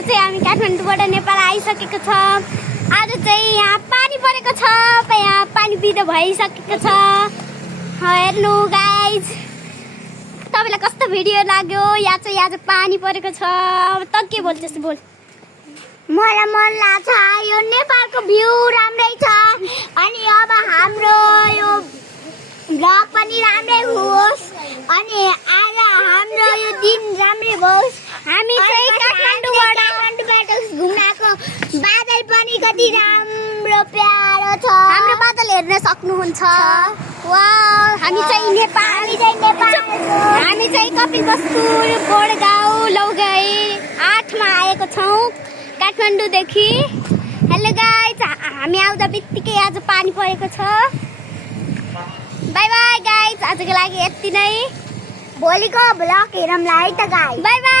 चाहिँ हामी काठमाडौँबाट नेपाल आइसकेको छ। आज चाहिँ यहाँ पानी परेको छ, यहाँ पानी पिँदा भइसकेको छ। हेर्नु गाइज, तपाईँलाई कस्तो भिडियो लाग्यो? यहाँ चाहिँ पानी परेको छ। त के बोल्छस् बोल। मलाई मन लाग्छ यो नेपालको भ्यू राम्रै छ अनि अब हाम्रो यो भ्लग पनि राम्रै होस् अनि आज हाम्रो यो दिन राम्रै होस्। हामी चाहिँ काठमाडौँबाट घुम्न आएको। बादल पनि कति राम्रो प्यारो छ। हाम्रो बादल हेर्न सक्नुहुन्छ। वाउ, हामी चाहिँ नेपाल हामी चाहिँ कपिलवस्तु गोडगाउँ लौगाई 8 मा आएको छौँ काठमाडौँदेखि। हेलो गाइज, हामी आउँदा बित्तिकै आज पानी परेको छ। बाई बाई गाइज, आजको लागि यति नै। भोलिको भ्लग हेरौँला है त गाइज। By by.